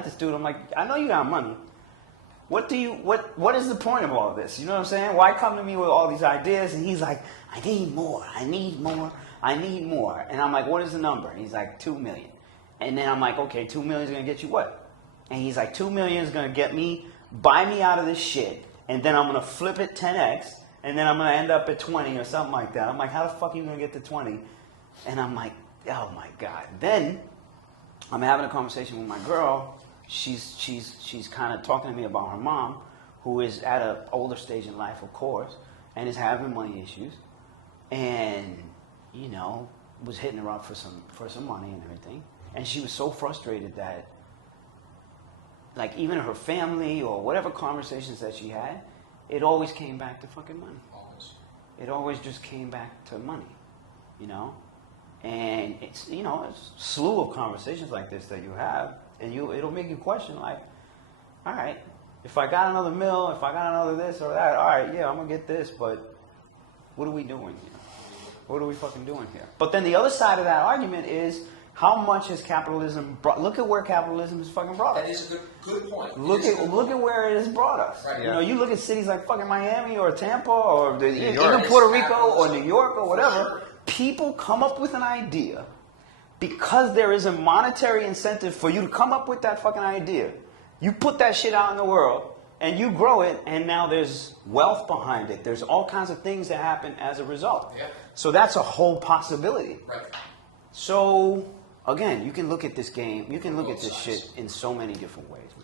at this dude. I'm like, I know you got money. What is the point of all this? You know what I'm saying? Why come to me with all these ideas? And he's like, I need more. I need more. I need more. And I'm like, what is the number? And he's like, 2 million. And then I'm like, okay, 2 million is going to get you what? And he's like, 2 million is going to get me, buy me out of this shit. And then I'm going to flip it 10x. And then I'm going to end up at 20 or something like that. I'm like, how the fuck are you going to get to 20? And I'm like, oh my God. Then I'm having a conversation with my girl. She's kind of talking to me about her mom, who is at an older stage in life, of course, and is having money issues, and you know, was hitting her up for some money and everything. And she was so frustrated that, like, even her family or whatever conversations that she had, it always came back to fucking money. Always. It always just came back to money, you know. And it's, you know, it's a slew of conversations like this that you have, and it'll make you question, like, all right, if I got another mill, if I got another this or that, all right, yeah, I'm gonna get this, but what are we doing here? What are we fucking doing here? But then the other side of that argument is, how much has capitalism brought? Look at where capitalism has fucking brought us. That is a good point. Look at where it has brought us. Right. You know, you look at cities like fucking Miami or Tampa or even York. Puerto Rico or New York or whatever. Sure. People come up with an idea because there is a monetary incentive for you to come up with that fucking idea. You put that shit out in the world and you grow it, and now there's wealth behind it. There's all kinds of things that happen as a result. Yeah. So that's a whole possibility. Right. So again, you can look at this game, you can look at this shit in so many different ways, man.